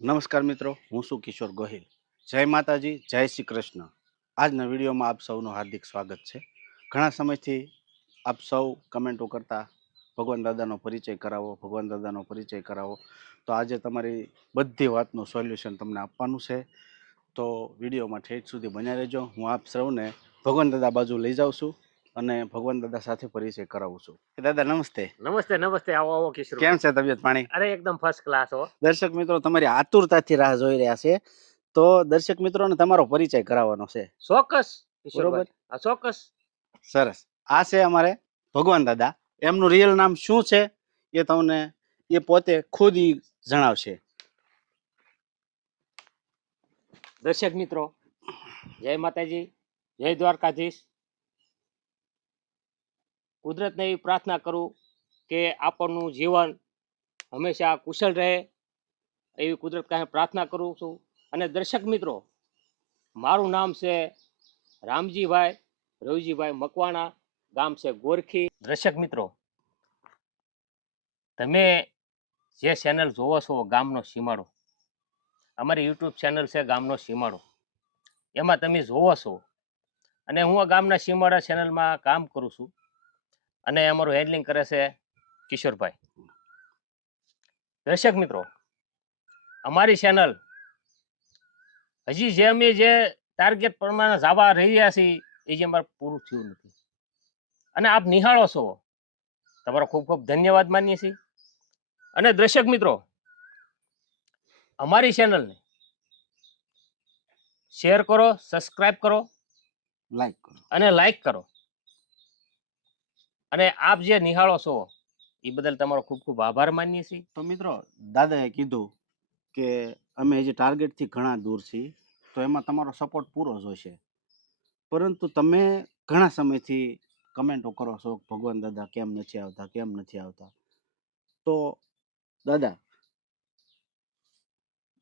નમસ્કાર મિત્રો, હું છું કિશોર ગોહિલ. જય માતાજી, જય શ્રી કૃષ્ણ. આજના વિડીયોમાં આપ સૌનું હાર્દિક સ્વાગત છે. ઘણા સમયથી આપ સૌ કમેન્ટો કરતા, ભગવાન દાદાનો પરિચય કરાવો, ભગવાન દાદાનો પરિચય કરાવો, તો આજે તમારી બધી વાતનું સોલ્યુશન તમને આપવાનું છે. તો વિડીયોમાં ઠેઠ સુધી બન્યા રહેજો. હું આપ સૌને ભગવાન દાદા બાજુ લઈ જાઉં છું. અને ભગવાન દાદા સાથે પરિચય કરાવું છું. દાદા નમસ્તે. નમસ્તે નમસ્તે. આવો આવો કિશોર. કેમ છે તબિયત પાણી? અરે એકદમ ફર્સ્ટ ક્લાસ હો. દર્શક મિત્રો તમારી આતુરતાથી રાહ જોઈ રહ્યા છે. તો દર્શક મિત્રોને તમારો પરિચય કરાવવાનો છે. ચોક્કસ બરોબર? આ ચોક્કસ. સરસ. આ છે અમારે ભગવાન દાદા. એમનું રિયલ નામ શું છે? એ તમને એ પોતે ખુદ ઈ જણાવશે. દર્શક મિત્રો જય માતાજી જય દ્વારકાધીશ. કુદરતને એવી પ્રાર્થના કરું કે આપણનું જીવન હંમેશા કુશળ રહે એવી કુદરત કાંઈ પ્રાર્થના કરું છું. અને દર્શક મિત્રો, મારું નામ છે રામજીભાઈ, રવિજીભાઈ મકવાણા, ગામ છે ગોરખી. દર્શક મિત્રો, તમે જે ચેનલ જોવો છો ગામનો સીમાડો, અમારી યુટ્યુબ ચેનલ છે ગામનો સીમાડો, એમાં તમે જોવો છો. અને હું આ ગામના સીમાડા ચેનલમાં કામ કરું છું. અને અમારું હેન્ડલિંગ કરે છે કિશોરભાઈ. દર્શક મિત્રો અમારી ચેનલ હજી જે અમે જે ટાર્ગેટ પ્રમાણે જવા રહ્યા છીએ એ જે અમારે પૂરું થયું નથી. અને આપ નિહાળો છો. તમારો ખૂબ ખૂબ ધન્યવાદ માનીએ છીએ. અને દર્શક મિત્રો અમારી ચેનલને શેર કરો સબસ્ક્રાઈબ કરો લાઈક કરો. અને લાઈક કરો. અને આપ જે નિહાળો છો એ બદલ તમારો ખૂબ ખૂબ આભાર માનીએ છીએ. તો મિત્રો દાદાએ કીધું કે અમે હજી ટાર્ગેટથી ઘણા દૂર છીએ તો એમાં તમારો સપોર્ટ પૂરો જોઈશે પરંતુ તમે ઘણા સમયથી કમેન્ટો કરો છો ભગવાન દાદા કેમ નથી આવતા કેમ નથી આવતા? તો દાદા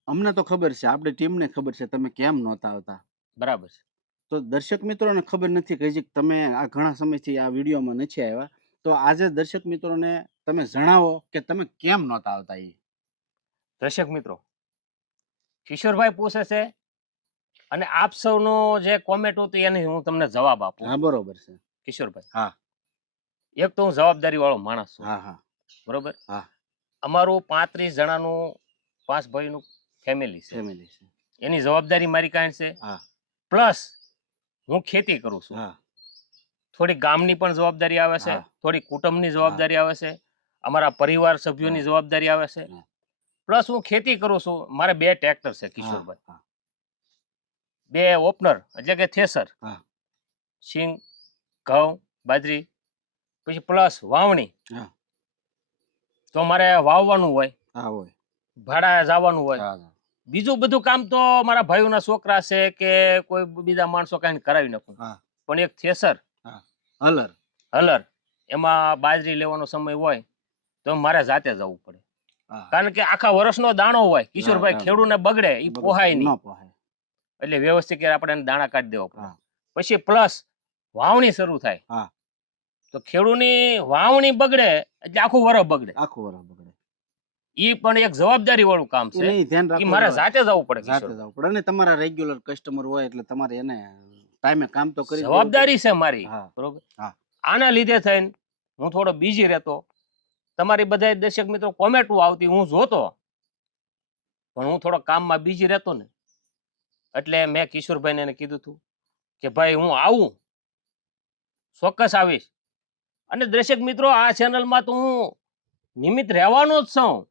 અમને તો ખબર છે આપણી ટીમને ખબર છે તમે કેમ નહોતા આવતા? બરાબર છે. તો દર્શક મિત્રોને ખબર નથી કે તમે આ ઘણા સમયથી આ વિડીયોમાં નથી આવ્યા. તો આજે દર્શક મિત્રોને તમે જણાવો કે તમે કેમ નહોતા આવતા એ દર્શક મિત્રો કિશોરભાઈ પૂછે છે અને આપ સૌનો જે કોમેન્ટ હતી એની હું તમને જવાબ આપું. હા બરોબર છે. કિશોરભાઈ હા. એક તો હું જવાબદારી વાળો માણસ છું. હા હા. બરોબર? હા. અમારું પાંત્રીસ જણાનું પાંચ ભાઈનું ફેમિલી છે. ફેમિલી છે. એની જવાબદારી મારી કાંઈ છે? હા. પ્લસ હું ખેતી કરું છું. થોડી ગામની પણ જવાબદારી આવે છે. થોડી કુટુંબની જવાબદારી આવે છે અમારા પરિવાર સભ્યોની જવાબદારી આવે છે. પ્લસ હું ખેતી કરું છું મારે બે ટ્રેક્ટર છે કિશોરભાઈ બે ઓપનર એટલે કે થેસર. સિંગ ઘઉં બાજરી પછી પ્લસ વાવણી. તો મારે વાવવાનું હોય ભાડા જવાનું હોય. બીજું બધું કામ તો મારા ભાઈઓના છોકરા છે કે કોઈ બીજા માણસો કાંઈ કરાવી નાખું. પણ એક થેસર. હલર. હલર. એમાં બાજરી લેવાનો સમય હોય તો મારે જાતે જવું પડે. કારણ કે આખા વર્ષનો દાણો હોય કિશોરભાઈ. ખેડૂને બગડે એ પોહાય નહીં. એટલે વ્યવસ્થિત આપણે દાણા કાઢી દેવા પડે. પછી પ્લસ વાવણી શરૂ થાય. તો ખેડૂની વાવણી બગડે એટલે આખું વરસ બગડે. આખું વરસ બગડે. ઈ પણ એક જવાબદારી વાળું કામ છે. ધ્યાન રાખવું મારે જાતે જવું પડે જાતે જવું પડે. અને તમારા રેગ્યુલર કસ્ટમર હોય એટલે તમારે એને ટાઈમે કામ તો કરી જવાબદારી છે મારી. બરોબર? હા. આના લીધે થઈને હું થોડો બીજી રહેતો. તમારી બધા દર્શક મિત્રો કોમેન્ટો આવતી હું જોતો. પણ હું થોડો કામમાં બીજી રહેતો ને એટલે મેં કિશોરભાઈને એને કીધું હતું કે ભાઈ હું આવું. ચોક્કસ આવીશ. અને દર્શક મિત્રો આ ચેનલમાં તો હું નિમિત્ત રહેવાનો જ છું.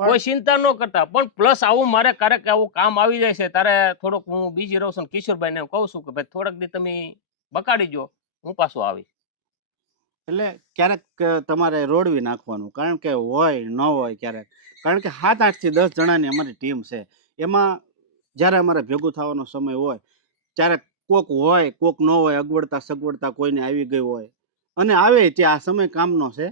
કોઈ ચિંતા ન કરતા. પણ પ્લસ આવું મારે ક્યારેક આવું કામ આવી જાય છે તારે થોડુંક હું બીજી રહું છું ને કિશોરભાઈને કહું છું કે ભાઈ થોડાક દી તમે બકાડી જો હું પાછું આવીશ. એટલે ક્યારેક તમારે રોડવી નાખવાનું. કારણ કે હોય ન હોય ક્યારેક. કારણ કે સાત આઠથી દસ જણાની અમારી ટીમ છે. એમાં જ્યારે અમારે ભેગું થવાનો સમય હોય ત્યારે કોક હોય કોક ન હોય અગવડતા સગવડતા કોઈને આવી ગઈ હોય. અને આવે તે આ સમય કામનો છે.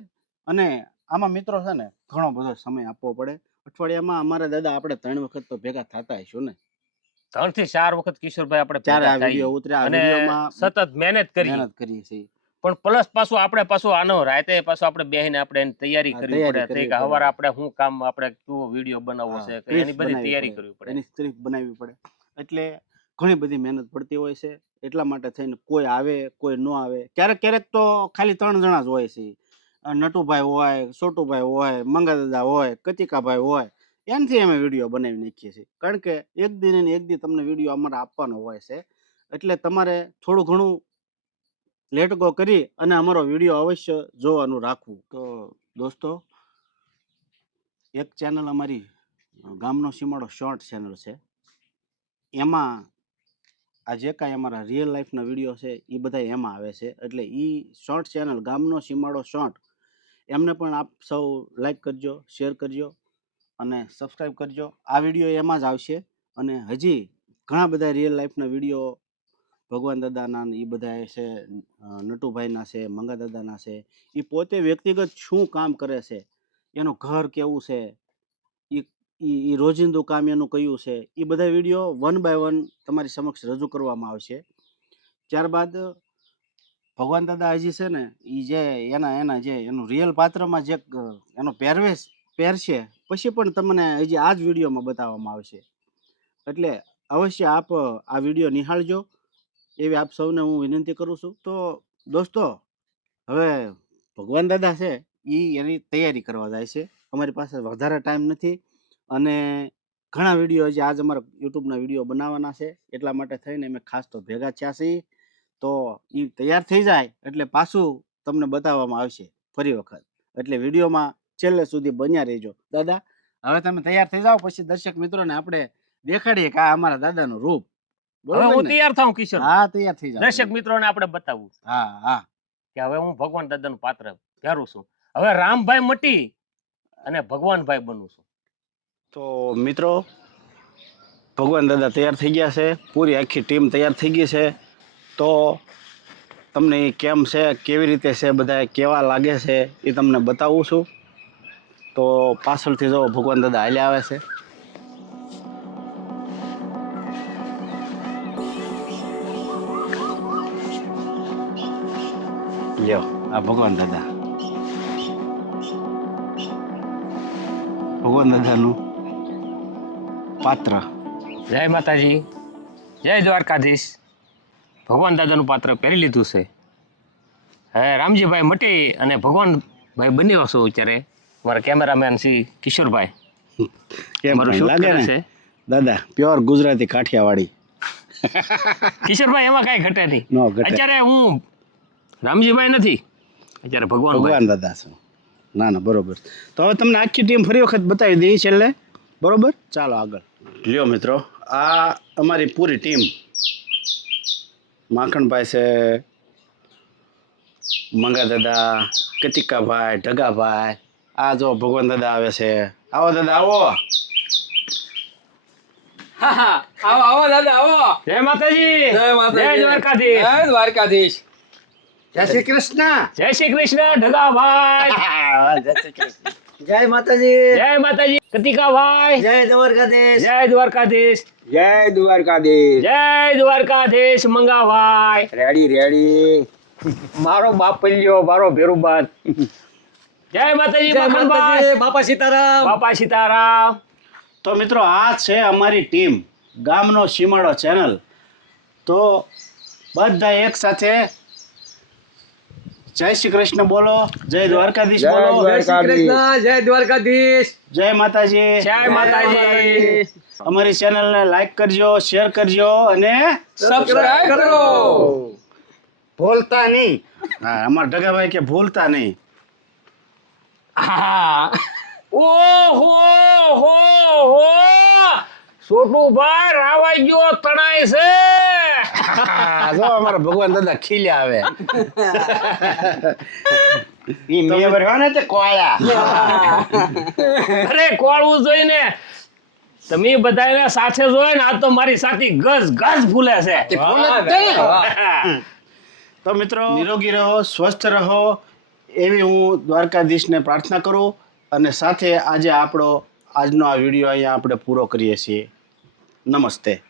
અને આમાં મિત્રો છે ને ઘણો બધો સમય આપવો પડે. અઠવાડિયામાં અમારા દાદા આપણે ત્રણ વખત તો ભેગા થતા હશું ને. ત્રણથી ચાર વખત કિશોરભાઈ આપણે. વીડિયો ઉતર્યા અને સતત મહેનત કરી. મહેનત કરીએ છીએ. પણ પ્લસ પાછું આપણે પાછું આનો રાતે પાછું આપણે બેહીને આપણે એની તૈયારી કરવી પડે. કે હવાર આપણે શું કામ આપણે કેવો વીડિયો બનાવવો છે એની બધી તૈયારી કરવી પડે. એની સ્ક્રિપ્ટ બનાવવી પડે. એટલે ઘણી બધી મહેનત પડતી હોય છે. એટલા માટે થઈને કોઈ આવે કોઈ ન આવે. ક્યારેક ક્યારેક તો ખાલી ત્રણ જણા જ હોય છે. નટુભાઈ હોય, સોટુભાઈ હોય, મંગાદાદા હોય, કતિકાભાઈ હોય, એનાથી અમે વીડિયો બનાવી નાખીએ છીએ. કારણ કે એક દિન ને એક દી તમને વીડિયો અમારે આપવાનો હોય છે. એટલે તમારે થોડું ઘણું લેટ ગો કરી અને અમારો વીડિયો અવશ્ય જોવાનું રાખવું. તો દોસ્તો, એક ચેનલ અમારી ગામનો સીમાડો શોર્ટ ચેનલ છે. એમાં આ જે કાંઈ અમારા રિયલ લાઈફના વીડિયો છે એ બધા એમાં આવે છે. એટલે એ શોર્ટ ચેનલ ગામનો સીમાડો શોર્ટ એમને પણ આપ સૌ લાઈક કરજો શેર કરજો અને સબસ્ક્રાઈબ કરજો. આ વીડિયો એમાં જ આવશે અને હજી ઘણા બધા રિયલ લાઈફના વીડિયો ભગવાન દાદાના એ બધા છે નટુભાઈના છે, મંગા દાદાના છે એ પોતે વ્યક્તિગત શું કામ કરે છે, એનું ઘર કેવું છે એ એ રોજિંદુ કામ એનું કયું છે એ બધા વીડિયો વન બાય વન તમારી સમક્ષ રજૂ કરવામાં આવશે. ત્યારબાદ ભગવાન દાદા હજી છે ને એ જે એના એના જે એનું રિયલ પાત્રમાં જે એનો પહેરવેશ પહેરશે, પછી પણ તમને હજી આ જ વિડીયોમાં બતાવવામાં આવશે. એટલે અવશ્ય આપ આ વીડિયો નિહાળજો. એવી આપ સૌને હું વિનંતી કરું છું. તો દોસ્તો, હવે ભગવાન દાદા છે એ એની તૈયારી કરવા જાય છે. અમારી પાસે વધારે ટાઈમ નથી અને ઘણા વીડિયો હજી આજ અમારા યુટ્યુબના વીડિયો બનાવવાના છે. એટલા માટે થઈને અમે ખાસ તો ભેગા થયા છીએ. તો એ તૈયાર થઈ જાય એટલે પાછું તમને બતાવવામાં આવશે ફરી વખત. એટલે વિડીયોમાં છેલ્લે સુધી બન્યા રહેજો. દાદા હવે તમે તૈયાર થઈ જાઓ પછી દર્શક મિત્રોને આપણે દેખાડીએ કે આ અમારા દાદાનું રૂપ. હું ને? તૈયાર થાઉં કિશોર હા તૈયાર થઈ જાઓ દર્શક મિત્રોને આપણે બતાવવું હા હા. કે હવે હું ભગવાન દાદાનું પાત્ર પહેરું છું. હવે રામભાઈ મટી અને ભગવાનભાઈ બનું છું. તો મિત્રો ભગવાન દાદા તૈયાર થઈ ગયા છે. પૂરી આખી ટીમ તૈયાર થઈ ગઈ છે. તો તમને એ કેમ છે? કેવી રીતે છે? બધા કેવા લાગે છે? એ તમને બતાવું છું. તો પાછળથી જો ભગવાન દાદા હાલ્યા આવે છે. લ્યો, આ ભગવાન દાદા. ભગવાન દાદાનું પાત્ર. જય માતાજી. જય દ્વારકાધીશ. ભગવાન દાદાનું પાત્ર પહેરી લીધું છે. હવે રામજીભાઈ મટી અને ભગવાનભાઈ બન્યો છો અત્યારે. મારા કેમેરામેન શ્રી કિશોરભાઈ. કેમ? લાગે છે. દાદા પ્યોર ગુજરાતી કાઠિયાવાડી. કિશોરભાઈ એમાં કાંઈ ઘટે નહીં. અત્યારે હું રામજીભાઈ નથી અત્યારે ભગવાન ભગવાન દાદા છું. ના ના બરોબર. તો હવે તમને આખી ટીમ ફરી વખત બતાવી દઈએ છેલ્લે. બરોબર? ચાલો આગળ. લ્યો મિત્રો આ અમારી પૂરી ટીમ માખણભાઈ છે મંગા દાદા કતિકાભાઈ ઢગાભાઈ આ જો ભગવાન દાદા આવે છે. આવો દાદા આવો. આવો આવો દાદા આવો. જય માતાજી. જય માતાજી. જય દ્વારકાધીશ. જય દ્વારકાધીશ. જય શ્રી કૃષ્ણ. જય શ્રી કૃષ્ણ ઢગાભાઈ. જય માતાજી. જય માતાજી. કતિકાભાઈ. જય દ્વારકાધીશ. જય દ્વારકાધીશ. જય દ્વારકાધીશ. જય દ્વારકાધીશ મંગાભાઈ રેડી રેડી મારો બાપલ્યો મારો ભેરુબાન જય માતાજી મખણભાઈ બાપા સીતારામ. બાપા સીતારામ. તો મિત્રો આ છે અમારી ટીમ ગામનો સીમાડો ચેનલ. તો બધા એક સાથે જય શ્રી કૃષ્ણ બોલો. જય દ્વારકાધીશ જય શ્રી કૃષ્ણ જય દ્વારકાધીશ. જય માતાજી. જય માતાજી. અમારી ચેનલને લાઈક કરજો શેર કરજો અને સબસ્ક્રાઇબ કરો. ભૂલતા નહીં. હા અમારા ઢગાભાઈ કે ભૂલતા નહીં. હા ઓહો હો હો. છોટુભાઈ રાવાઈ ગયો તણાય છે. હા, જો અમારા ભગવાન દાદા ખીલ્યા આવે. ઈ ને તે કોયા અરે કોળવું જોઈને. તમે બધાને સાથે જોયે ને આ તો મારી સાથી ગજ ગજ ફૂલે છે. તો મિત્રો નિરોગી રહો સ્વસ્થ રહો એવી હું દ્વારકાધીશને પ્રાર્થના કરું અને સાથે આજે આપણો આજનો આ વીડિયો અહીંયા આપણે પૂરો કરીએ છીએ. નમસ્તે.